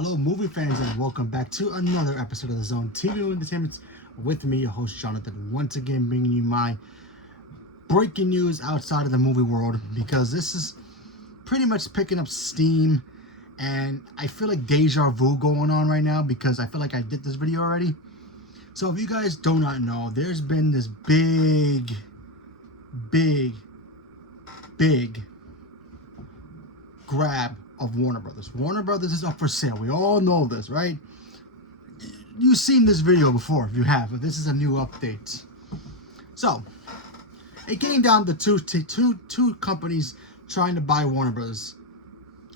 Hello, movie fans, and welcome back to another episode of the Zone TV Entertainment with me, your host Jonathan. Once again, bringing you my breaking news outside of the movie world because this is pretty much picking up steam, and I feel like deja vu going on right now because I feel like I did this video already. So if you guys do not know, there's been this big grab of Warner Brothers. Warner Brothers is up for sale. We all know this, right? You've seen this video before if you have, but this is a new update. So, it came down to two companies trying to buy Warner Brothers.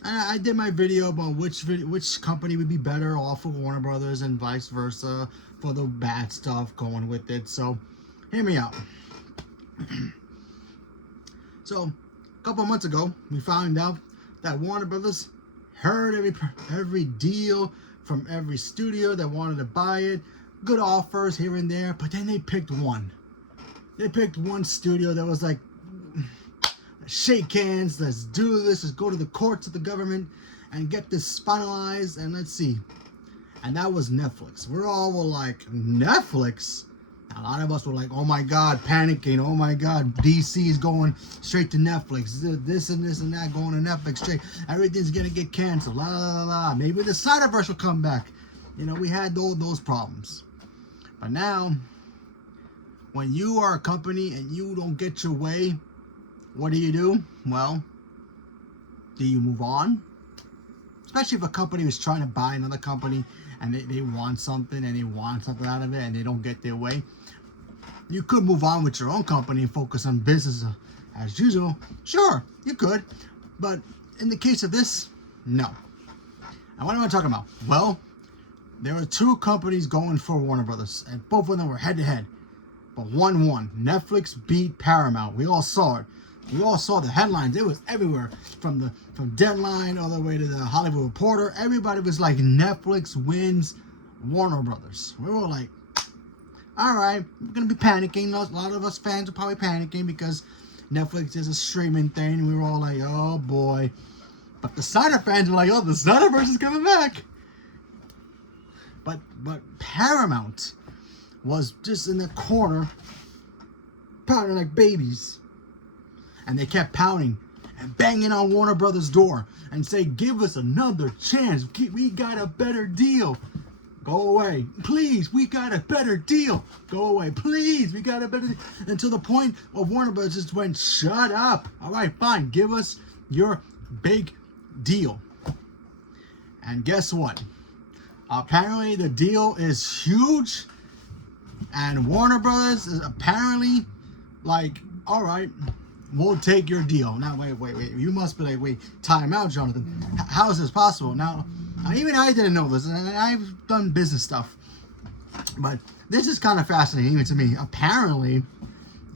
And I did my video about which company would be better off with Warner Brothers and vice versa for the bad stuff going with it. So, hear me out. So, a couple months ago, we found out that Warner Brothers heard every deal from every studio that wanted to buy it. Good offers here and there, but then they picked one. They picked one studio that was like, shake hands, let's do this, let's go to the courts of the government and get this finalized, and let's see. And that was Netflix. We're all like, Netflix? A lot of us were like, oh my God, panicking. Oh my God, DC is going straight to Netflix. This and that going to Netflix straight. Everything's going to get canceled. La, la, la, la. Maybe the Snyderverse will come back. You know, we had all those problems. But now, when you are a company and you don't get your way, what do? Well, do you move on? Especially if a company is trying to buy another company and they want something and they want something out of it and they don't get their way. You could move on with your own company and focus on business as usual. Sure, you could. But in the case of this, no. And what am I talking about? Well, there were two companies going for Warner Brothers, and both of them were head-to-head. But one won. Netflix beat Paramount. We all saw it. We all saw the headlines. It was everywhere, from Deadline all the way to the Hollywood Reporter. Everybody was like, Netflix wins Warner Brothers. We were like, all right, we're going to be panicking. A lot of us fans are probably panicking because Netflix is a streaming thing. We were all like, oh boy. But the Snyder fans were like, oh, the Snyderverse is coming back. But Paramount was just in the corner, pounding like babies. And they kept pounding and banging on Warner Brothers' door and say, give us another chance. We got a better deal. Go away. Please, we got a better deal. Go away. Please, we got a better deal. Until the point of Warner Brothers just went, shut up. All right, fine. Give us your big deal. And guess what? Apparently, the deal is huge. And Warner Brothers is apparently like, all right, we'll take your deal. Now, wait. You must be like, wait, time out, Jonathan. How is this possible? Now, even I didn't know this, and I've done business stuff. But this is kind of fascinating, even to me. Apparently,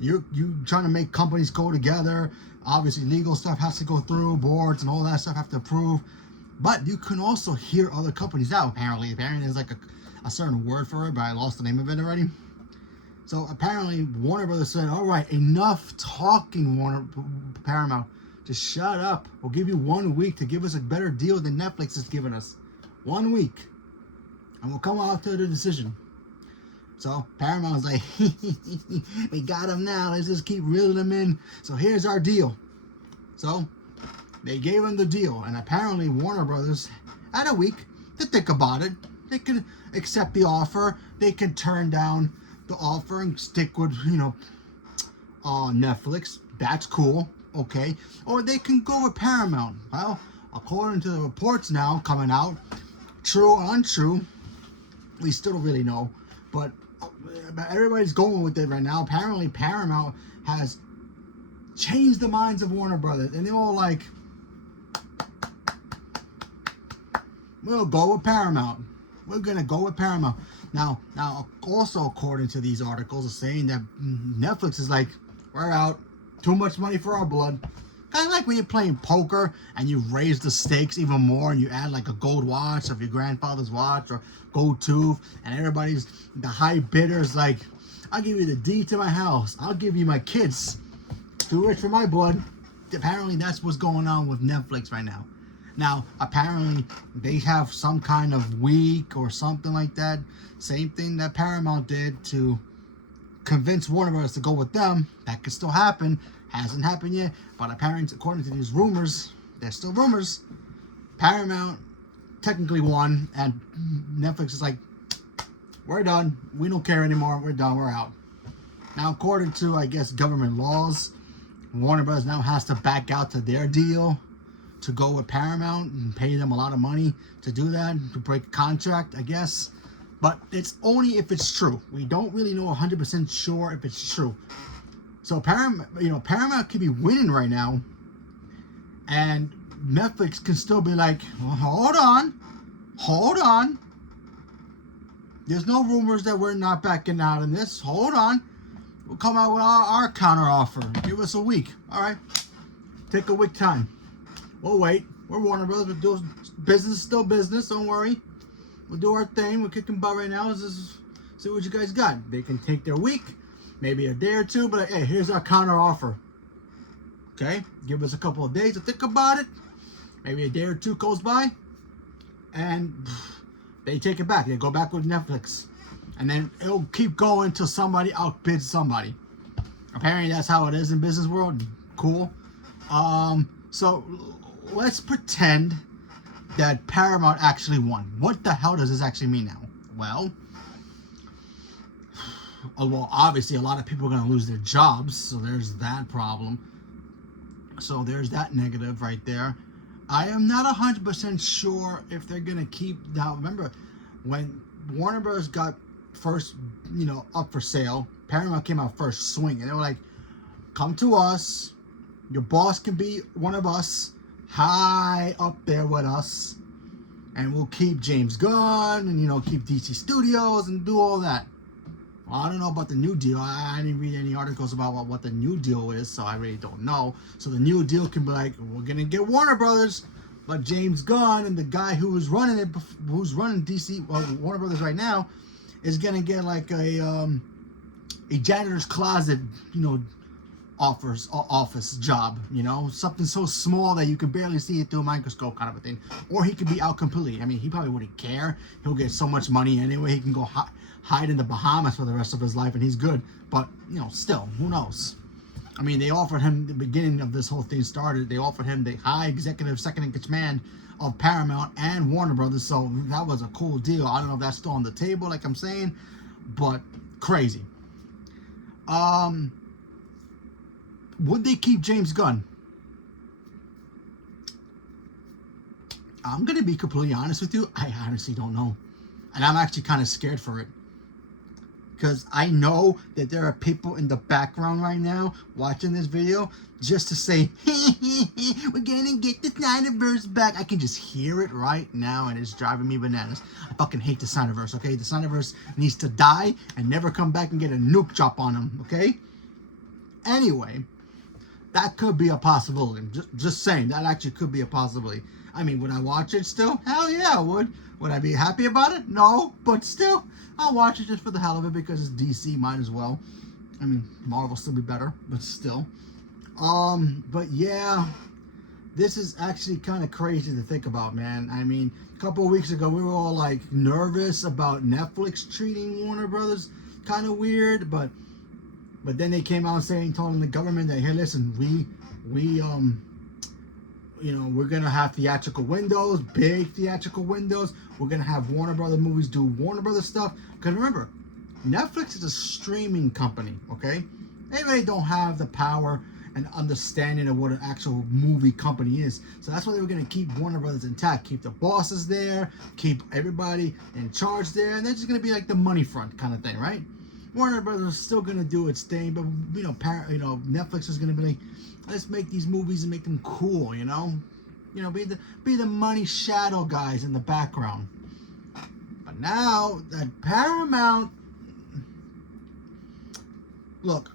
you trying to make companies go together. Obviously, legal stuff has to go through, boards and all that stuff have to approve. But you can also hear other companies out, apparently. Apparently, there's like a certain word for it, but I lost the name of it already. So apparently Warner Brothers said, all right, enough talking, Paramount. Just shut up. We'll give you 1 week to give us a better deal than Netflix has given us. 1 week. And we'll come out to the decision. So Paramount's like, we got him now. Let's just keep reeling him in. So here's our deal. So they gave him the deal. And apparently Warner Brothers had a week to think about it. They could accept the offer. They could turn down the offer and stick with, Netflix. That's cool. Okay. Or they can go with Paramount. Well, according to the reports now coming out, true or untrue, we still don't really know. But everybody's going with it right now. Apparently, Paramount has changed the minds of Warner Brothers. And they're all like, we'll go with Paramount. We're going to go with Paramount. Now, also according to these articles, are saying that Netflix is like, we're out. Too much money for our blood. Kind of like when you're playing poker and you raise the stakes even more and you add like a gold watch of your grandfather's watch or gold tooth, and everybody's, the high bidders like, I'll give you the deed to my house. I'll give you my kids. Too rich for my blood. Apparently that's what's going on with Netflix right now. Now, apparently, they have some kind of week or something like that. Same thing that Paramount did to convince Warner Bros. To go with them. That could still happen. Hasn't happened yet. But apparently, according to these rumors, there's still rumors, Paramount technically won. And Netflix is like, we're done. We don't care anymore. We're done. We're out. Now, according to, I guess, government laws, Warner Bros. Now has to back out to their deal to go with Paramount and pay them a lot of money to do that, to break a contract, I guess. But it's only if it's true. We don't really know 100% sure if it's true. So Paramount could be winning right now, and Netflix can still be like, well, hold on. There's no rumors that we're not backing out in this. Hold on. We'll come out with our counter offer. Give us a week. All right. Take a week time. We'll wait. We're Warner Brothers. We're doing business, still business. Don't worry. We'll do our thing. We're kicking butt right now. Let's just see what you guys got. They can take their week, maybe a day or two, but hey, here's our counter offer. Okay? Give us a couple of days to think about it. Maybe a day or two goes by, and they take it back. They go back with Netflix. And then it'll keep going till somebody outbids somebody. Apparently that's how it is in business world. Cool. So let's pretend that Paramount actually won. What the hell does this actually mean now? Well, obviously a lot of people are going to lose their jobs, so there's that problem. So there's that negative right there. I am not 100% sure if they're going to keep... Now, remember, when Warner Bros. Got first, up for sale, Paramount came out first swing, and they were like, come to us. Your boss can be one of us, high up there with us, and we'll keep James Gunn and keep DC Studios and do all that. Well, I don't know about the new deal. I didn't read any articles about what the new deal is, so I really don't know. So the new deal can be like, we're gonna get Warner Brothers, but James Gunn and the guy who was running it, who's running DC, Warner Brothers right now, is gonna get like a janitor's closet, office job, something so small that you can barely see it through a microscope, kind of a thing. Or he could be out completely. I mean, he probably wouldn't care. He'll get so much money anyway. He can go hide in the Bahamas for the rest of his life, and he's good. But still, who knows? I mean, they offered him, the beginning of this whole thing started, they offered him the high executive second in command of Paramount and Warner Brothers, so that was a cool deal. I don't know if that's still on the table, like I'm saying, but crazy. Would they keep James Gunn? I'm going to be completely honest with you. I honestly don't know. And I'm actually kind of scared for it. Because I know that there are people in the background right now watching this video just to say, we're going to get the Snyderverse back. I can just hear it right now, and it's driving me bananas. I fucking hate the Snyderverse, okay? The Snyderverse needs to die and never come back and get a nuke drop on them, okay? Anyway, that could be a possibility. Just saying, that actually could be a possibility. I mean, would I watch it still? Hell yeah, I would. Would I be happy about it? No, but still, I'll watch it just for the hell of it because it's DC, might as well. I mean, Marvel still be better, but still. But yeah, this is actually kind of crazy to think about, man. I mean, a couple of weeks ago, we were all like nervous about Netflix treating Warner Brothers kind of weird, but then they came out telling the government that, hey, listen, we're gonna have theatrical windows, big theatrical windows. We're gonna have Warner Brothers movies do Warner Brothers stuff. Because remember, Netflix is a streaming company, okay? They really don't have the power and understanding of what an actual movie company is. So that's why they were gonna keep Warner Brothers intact, keep the bosses there, keep everybody in charge there, and they're just gonna be like the money front kind of thing, right? Warner Brothers is still gonna do its thing, but Netflix is gonna be like, let's make these movies and make them cool, be the money shadow guys in the background. But now that Paramount, look,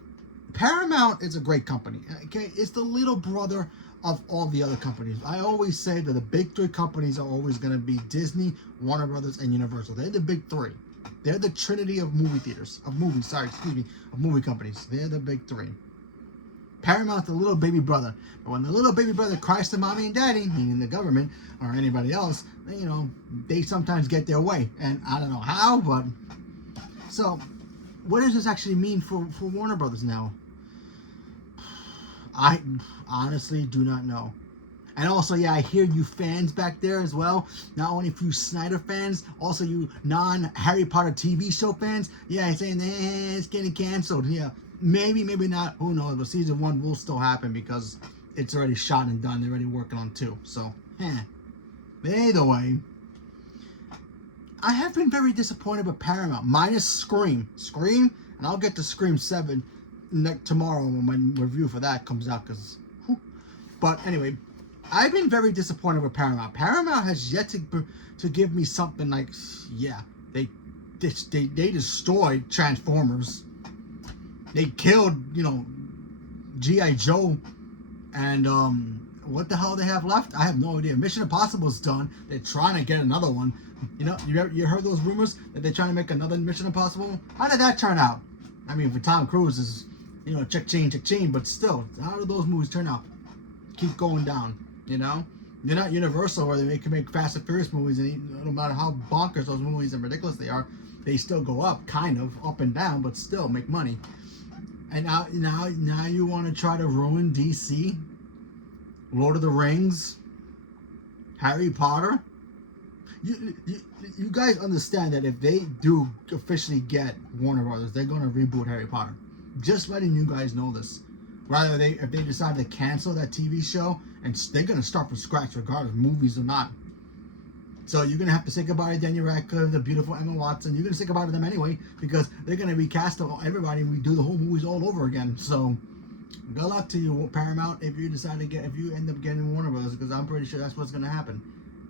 Paramount is a great company. Okay, it's the little brother of all the other companies. I always say that the big three companies are always going to be Disney, Warner Brothers, and Universal. They're the big three. They're the trinity of movie companies. They're the big three. Paramount's the little baby brother. But when the little baby brother cries to mommy and daddy, meaning the government or anybody else, you know, they sometimes get their way. And I don't know how, but... So, what does this actually mean for Warner Brothers now? I honestly do not know. And also, yeah, I hear you fans back there as well. Not only for you Snyder fans, also you non-Harry Potter TV show fans. Yeah, saying, it's getting canceled. Yeah, maybe, maybe not. Who knows? But season 1 will still happen because it's already shot and done. They're already working on 2. So, either way, I have been very disappointed with Paramount. Minus Scream. Scream, and I'll get to Scream 7 tomorrow when my review for that comes out. But anyway... I've been very disappointed with Paramount. Paramount has yet to give me something like, yeah, they destroyed Transformers. They killed, you know, G.I. Joe, and what the hell they have left? I have no idea. Mission Impossible's done. They're trying to get another one. You know, you heard those rumors that they're trying to make another Mission Impossible? How did that turn out? I mean, for Tom Cruise is, you know, cha-ching, but still, how did those movies turn out? Keep going down. You know, they're not Universal where they can make Fast and Furious movies, and no matter how bonkers those movies and ridiculous they are, they still go up, kind of up and down, but still make money. And now you want to try to ruin DC, Lord of the Rings, Harry Potter. You guys understand that if they do officially get Warner Brothers, they're going to reboot Harry Potter. Just letting you guys know this. Rather, if they decide to cancel that TV show, and they're going to start from scratch regardless, movies or not. So you're going to have to say goodbye to Daniel Radcliffe, the beautiful Emma Watson. You're going to say goodbye to them anyway, because they're going to recast everybody and redo the whole movies all over again. So good luck to you, Paramount, if you end up getting Warner Brothers, because I'm pretty sure that's what's going to happen.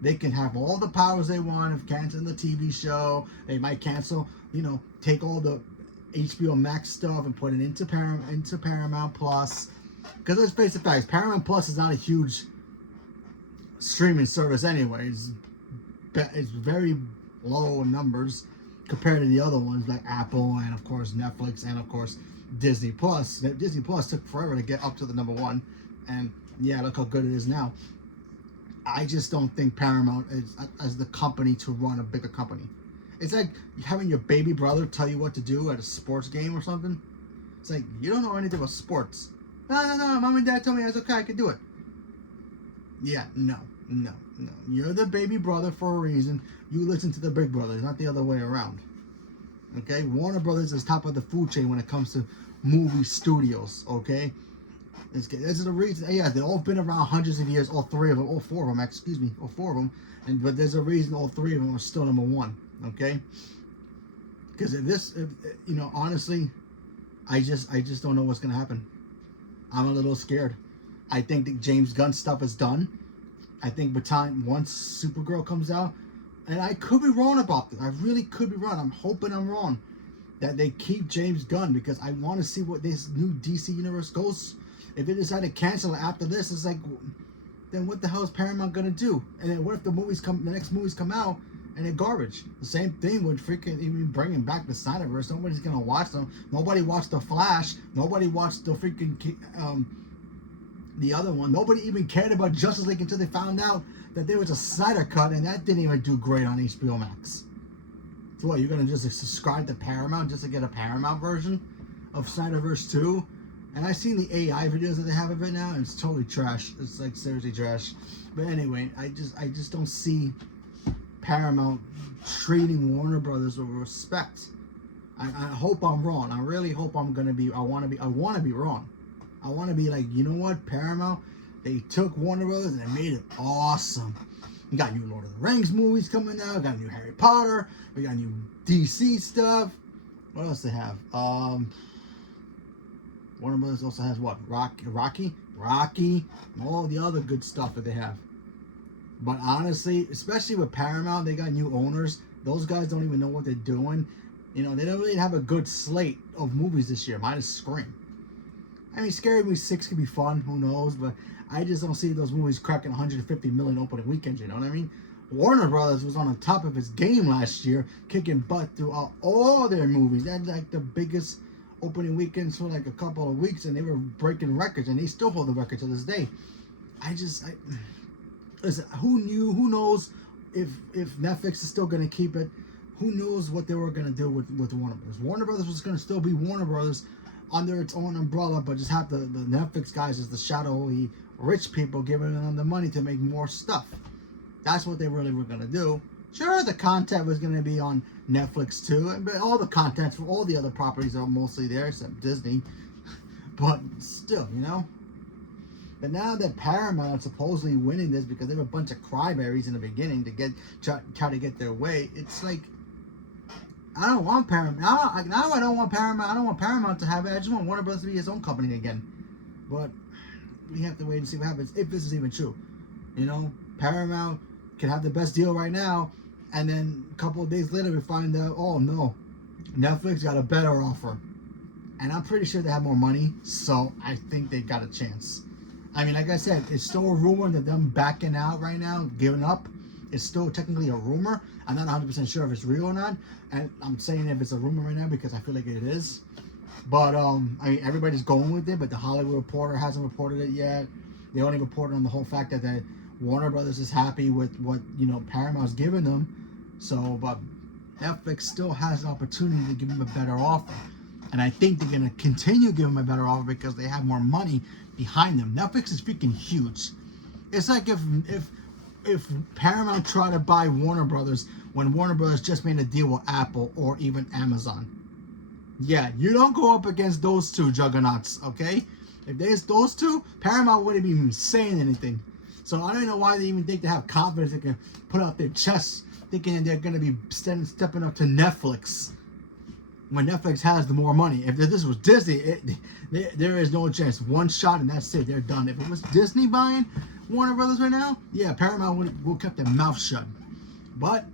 They can have all the powers they want of canceling the TV show. They might cancel, you know, take all the HBO Max stuff and put it into Paramount Plus. Because let's face the facts, Paramount Plus is not a huge streaming service anyway. It's very low in numbers compared to the other ones like Apple and of course Netflix and of course Disney Plus. Disney Plus took forever to get up to the #1, and yeah, look how good it is now. I just don't think Paramount is as the company to run a bigger company. It's like having your baby brother tell you what to do at a sports game or something. It's like, you don't know anything about sports. No, mom and dad told me I was okay, I could do it. Yeah, no. You're the baby brother for a reason. You listen to the big brother, not the other way around. Okay? Warner Brothers is top of the food chain when it comes to movie studios, okay? This is the reason. Yeah, they've all been around hundreds of years, all four of them. But there's a reason all 3 of them are still #1. Okay, because you know, honestly, I just don't know what's gonna happen. I'm a little scared. I think that James Gunn stuff is done. I think once Supergirl comes out, and I could be wrong about this. I really could be wrong. I'm hoping I'm wrong. That they keep James Gunn, because I want to see what this new DC universe goes. If they decide to cancel it after this, it's like, then what the hell is Paramount gonna do? And then what if the next movies come out and they're garbage? The same thing with freaking even bringing back the Snyderverse. Nobody's gonna watch them. Nobody watched The Flash. Nobody watched the freaking the other one. Nobody even cared about Justice League until they found out that there was a Snyder cut, and that didn't even do great on HBO Max. So what, you're gonna just subscribe to Paramount just to get a Paramount version of Snyderverse 2? And I've seen the AI videos that they have of it now, and it's totally trash. It's like seriously trash. But anyway, I just don't see Paramount treating Warner Brothers with respect. I hope I'm wrong. I really hope I'm gonna be. I want to be wrong. I want to be like, you know what, Paramount? They took Warner Brothers and they made it awesome. We got new Lord of the Rings movies coming out. We got new Harry Potter. We got new DC stuff. What else they have? Warner Brothers also has what? Rocky, and all the other good stuff that they have. But honestly, especially with Paramount, they got new owners. Those guys don't even know what they're doing. You know, they don't really have a good slate of movies this year, minus Scream. I mean, Scary Movie 6 could be fun, who knows, but I just don't see those movies cracking 150 million opening weekends, you know what I mean? Warner Brothers was on the top of its game last year, kicking butt throughout all their movies. That's like the biggest opening weekends for like a couple of weeks, and they were breaking records, and they still hold the record to this day. Listen, who knows if Netflix is still going to keep it? Who knows what they were going to do with Warner Brothers? Warner Brothers was going to still be Warner Brothers under its own umbrella, but just have the Netflix guys as the shadowy rich people giving them the money to make more stuff. That's what they really were going to do. Sure, the content was going to be on Netflix too, but all the content from all the other properties are mostly there except Disney. But still, you know. But now that Paramount supposedly winning this because they were a bunch of cryberries in the beginning to try to get their way, it's like, I don't want Paramount. Now I don't want Paramount. I don't want Paramount to have it. I just want Warner Bros. To be his own company again. But we have to wait and see what happens, if this is even true. You know, Paramount can have the best deal right now, and then a couple of days later we find out, oh no, Netflix got a better offer. And I'm pretty sure they have more money, so I think they got a chance. I mean, like I said, it's still a rumor that them backing out right now, giving up. It's still technically a rumor. I'm not 100% sure if it's real or not. And I'm saying if it's a rumor right now because I feel like it is. But, I mean, everybody's going with it, but the Hollywood Reporter hasn't reported it yet. They only reported on the whole fact that Warner Brothers is happy with what, you know, Paramount's giving them. So, but Netflix still has an opportunity to give them a better offer. And I think they're going to continue giving them a better offer because they have more money behind them. Netflix is freaking huge. It's like if Paramount tried to buy Warner Brothers when Warner Brothers just made a deal with Apple or even Amazon. Yeah, you don't go up against those two juggernauts, okay? If there's those two, Paramount wouldn't be saying anything. So I don't know why they even think they have confidence they can put out their chests thinking they're going to be stepping up to Netflix when Netflix has the more money. If this was Disney, there is no chance. One shot and that's it. They're done. If it was Disney buying Warner Brothers right now, yeah, Paramount would kept their mouth shut. But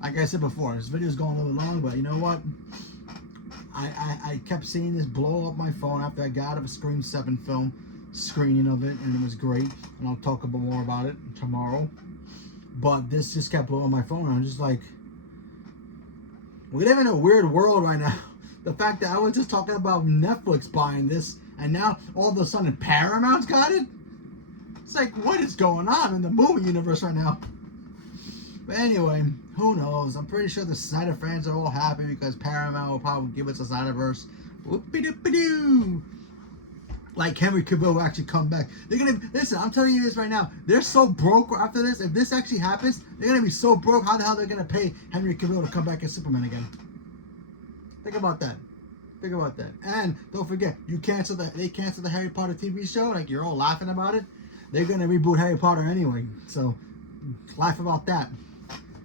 like I said before, this video is going a little long, but you know what? I kept seeing this blow up my phone after I got out of a Scream 7 film screening of it, and it was great. And I'll talk about more about it tomorrow. But this just kept blowing my phone. I'm just like, we live in a weird world right now. The fact that I was just talking about Netflix buying this, and now all of a sudden Paramount's got it? It's like, what is going on in the movie universe right now? But anyway, who knows? I'm pretty sure the Snyder fans are all happy because Paramount will probably give us a Snyderverse. Whoopie-doopie-doo! Like Henry Cavill will actually come back. They're gonna listen. I'm telling you this right now. They're so broke after this. If this actually happens, they're gonna be so broke. How the hell they're gonna pay Henry Cavill to come back as Superman again? Think about that. Think about that. And don't forget, they canceled the Harry Potter TV show. Like you're all laughing about it. They're gonna reboot Harry Potter anyway. So laugh about that.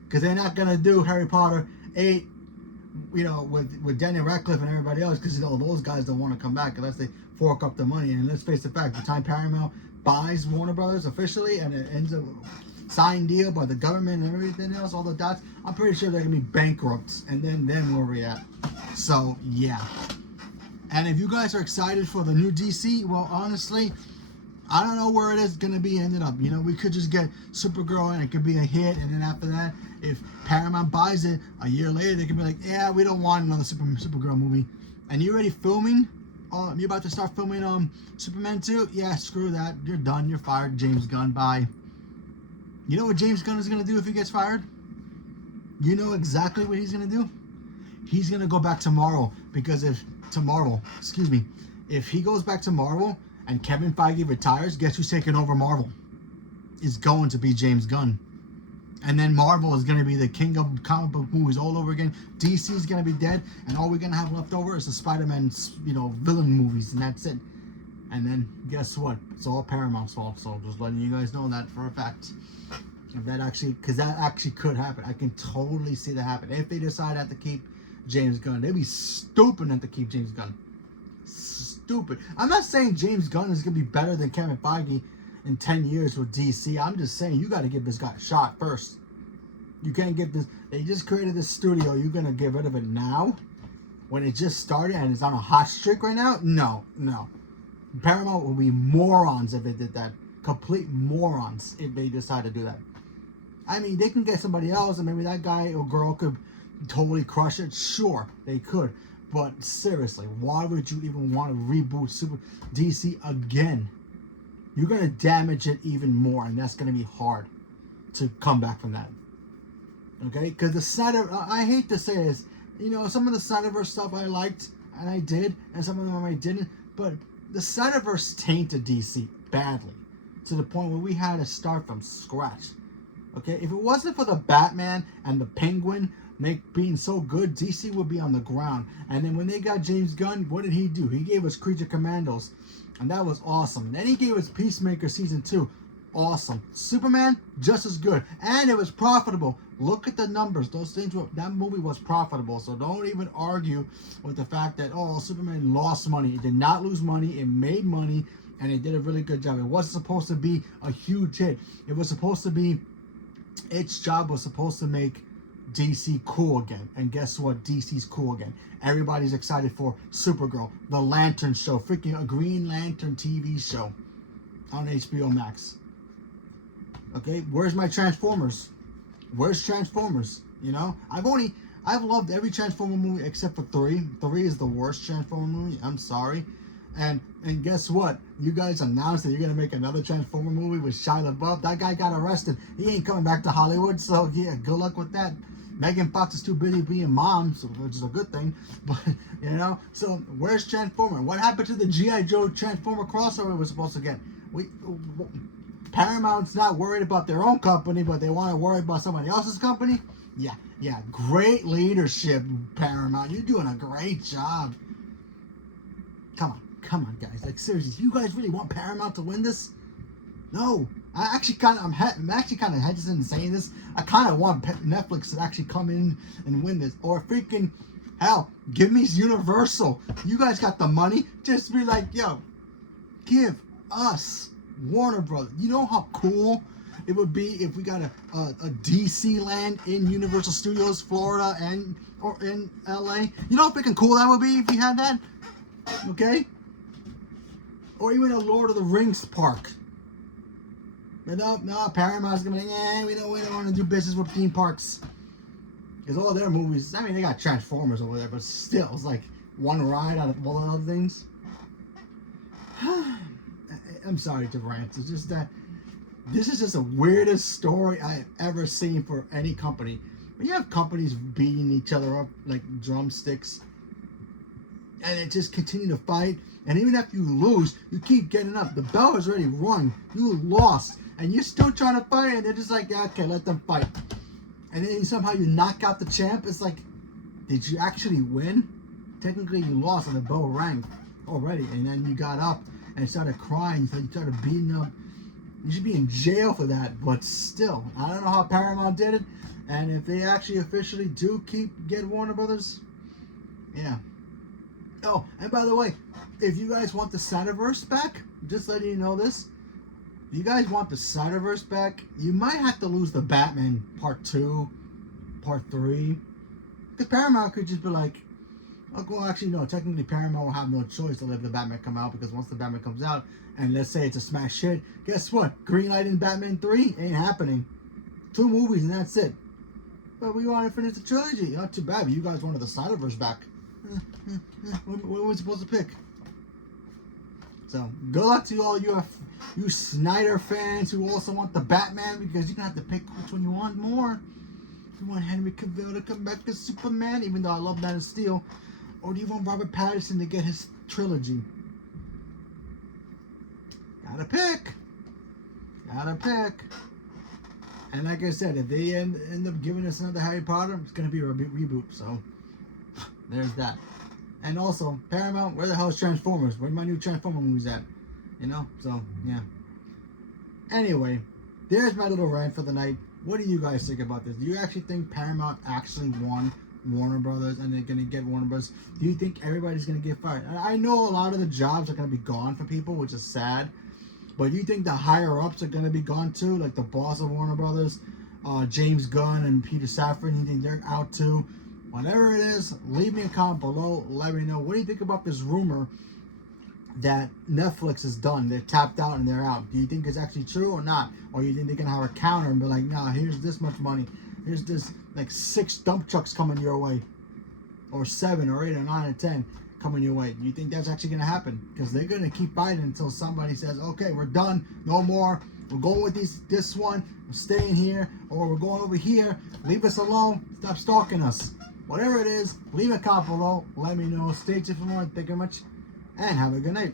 Because they're not gonna do Harry Potter 8, you know, with Daniel Radcliffe and everybody else. Because you know those guys don't want to come back unless they fork up the money. And let's face the fact, the time Paramount buys Warner Brothers officially and it ends up signed deal by the government and everything else, all the dots, I'm pretty sure they're gonna be bankrupt. And then where we at? So yeah. And if you guys are excited for the new DC, well, honestly, I don't know where it is gonna be ended up. You know, we could just get Supergirl and it could be a hit, and then after that, if Paramount buys it a year later, they could be like, yeah, we don't want another Supergirl movie. And you already filming? You're about to start filming Superman 2? Yeah, screw that. You're done. You're fired. James Gunn, bye. You know what James Gunn is going to do if he gets fired? You know exactly what he's going to do? He's going to go back to Marvel. Because if he goes back to Marvel and Kevin Feige retires, guess who's taking over Marvel? It's going to be James Gunn. And then Marvel is going to be the king of comic book movies all over again. DC is going to be dead, and all we're going to have left over is the Spider-Man, you know, villain movies, and that's it. And then guess what? It's all Paramount's fault. So just letting you guys know that for a fact. If that actually, because that actually could happen. I can totally see that happen. If they decide not to keep James Gunn, they'd be stupid not to keep James Gunn. Stupid. I'm not saying James Gunn is going to be better than Kevin Feige in 10 years with DC. I'm just saying you got to give this guy a shot first. You can't get this. They just created this studio. You're going to get rid of it now? When it just started and it's on a hot streak right now? No. Paramount will be morons if they did that. Complete morons if they decide to do that. I mean, they can get somebody else and maybe that guy or girl could totally crush it. Sure, they could. But seriously, why would you even want to reboot Super DC again? You're going to damage it even more, and that's going to be hard to come back from that. Okay? Because the Snyder, I hate to say this, you know, some of the Snyderverse stuff I liked, and I did, and some of them I didn't, but the Snyderverse tainted DC badly, to the point where we had to start from scratch. Okay? If it wasn't for the Batman and the Penguin being so good, DC would be on the ground. And then when they got James Gunn, what did he do? He gave us Creature Commandos, and that was awesome. And then he gave us Peacemaker Season 2. Awesome. Superman, just as good. And it was profitable. Look at the numbers. Those things were, that movie was profitable. So don't even argue with the fact that, oh, Superman lost money. It did not lose money. It made money, and it did a really good job. It wasn't supposed to be a huge hit. It was supposed to be, its job was supposed to make DC cool again. And guess what? DC's cool again. Everybody's excited for Supergirl, the Lantern Show, freaking a Green Lantern TV show on HBO Max. Okay, where's my Transformers? Where's Transformers? You know, I've loved every Transformer movie except for 3. 3 is the worst Transformer movie. I'm sorry. And guess what? You guys announced that you're gonna make another Transformer movie with Shia LaBeouf. That guy got arrested. He ain't coming back to Hollywood. So yeah, good luck with that. Megan Fox is too busy being mom, so, which is a good thing. But you know, so where's Transformer? What happened to the G.I. Joe Transformer crossover we were supposed to get? Paramount's not worried about their own company, but they want to worry about somebody else's company? Yeah. Great leadership, Paramount. You're doing a great job. Come on, guys. Like, seriously, you guys really want Paramount to win this? No. I'm actually kind of hesitant in saying this. I kind of want Netflix to actually come in and win this. Or freaking, hell, give me Universal. You guys got the money. Just be like, yo, give us Warner Brothers. You know how cool it would be if we got a DC land in Universal Studios, Florida, or in LA. You know how freaking cool that would be if we had that? Okay? Or even a Lord of the Rings park. But no, Paramount's gonna be like, we don't want to do business with theme parks. Because all their movies, I mean, they got Transformers over there, but still, it's like one ride out of all the other things. I'm sorry to rant. It's just that this is just the weirdest story I've ever seen for any company. When you have companies beating each other up like drumsticks, and it just continue to fight, and even if you lose, you keep getting up. The bell is already rung. You lost, and you're still trying to fight, and they're just like, yeah, okay, let them fight. And then somehow you knock out the champ. It's like, did you actually win? Technically, you lost, and the bell rang already, and then you got up and started crying, so you started beating up. You should be in jail for that, but still, I don't know how Paramount did it, and if they actually officially do get Warner Brothers, yeah. Oh, and by the way, if you guys want the Snyderverse back, just letting you know this, if you guys want the Snyderverse back, you might have to lose the Batman Part 2, Part 3, because Paramount could just be like, well, actually, no. Technically, Paramount will have no choice to let the Batman come out, because once the Batman comes out, and let's say it's a smash hit, guess what? Greenlighting Batman 3 ain't happening. 2 movies and that's it. But we want to finish the trilogy. Not too bad, but you guys wanted the Snyderverse back. What were we supposed to pick? So, good luck to all you Snyder fans who also want the Batman, because you're going to have to pick which one you want more. Do you want Henry Cavill to come back as Superman, even though I love Man of Steel? Or do you want Robert Pattinson to get his trilogy? Gotta pick. And like I said, if they end up giving us another Harry Potter, it's going to be a reboot. So, there's that. And also, Paramount, where the hell is Transformers? Where my new Transformer movies at? You know? So, yeah. Anyway, there's my little rant for the night. What do you guys think about this? Do you actually think Paramount actually won Warner Brothers and they're going to get Warner Brothers? Do you think everybody's going to get fired? I know a lot of the jobs are going to be gone for people, which is sad. But do you think the higher-ups are going to be gone too? Like the boss of Warner Brothers, James Gunn and Peter Safran, you think they're out too? Whatever it is, leave me a comment below. Let me know. What do you think about this rumor that Netflix is done? They're tapped out and they're out. Do you think it's actually true or not? Or you think they're going to have a counter and be like, nah, here's this much money. Here's this, like 6 dump trucks coming your way. or 7 or 8 or 9 or 10 coming your way. Do you think that's actually going to happen? Because they're going to keep biting until somebody says, okay, we're done, no more, we're going with this one, we're staying here, or we're going over here, leave us alone, stop stalking us. Whatever it is, leave a comment below, let me know. Stay tuned for more. Thank you very much, and have a good night.